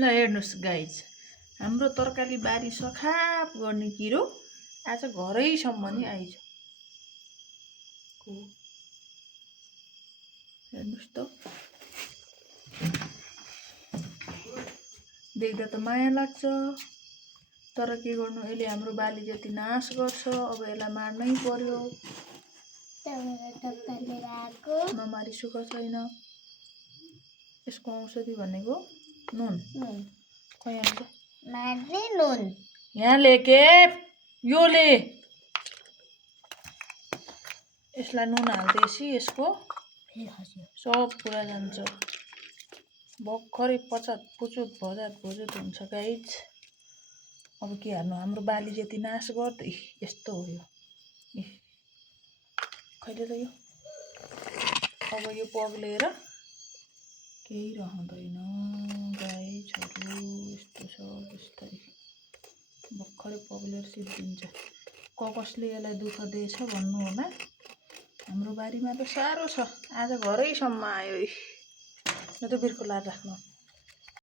ल हेर्नुहोस् गाइज, हाम्रो तरकारी बारी सखाप गर्ने किरो आज घरैसम्म नि आइज। हेर्नुहोस् त, देख्दा त माया लाग्छ, तर के गर्नु, यसले हाम्रो बाली जति नाश गर्छ। अब यसलाई मार्नै पर्यो, नमारी सुख छैन। यसको औषधि भनेको नुन। मार्ने नुन यहाँ लेके योले यसलाई नुन हाल्दैछ, यसको सब कुरा जान्छ। भर्खरै पचात पुचुत भुजुत हुन्छ गाइज। अब के हाल्नु, हाम्रो बाली जति नाश गर्दै यस्तो हो यो। खैले त यो अब यो पग्लेर केही रहँदैन गाइजहरु। यस्तो छ, त्यस्तै भर्खरै पग्लेर सिद्धिन्छ। कसले यसलाई दुःख दिएछ भन्नु होला। हाम्रो बारीमा त साह्रो छ, आज घरैसम्म आयो। यो त बिर्को लाएर राख्नु।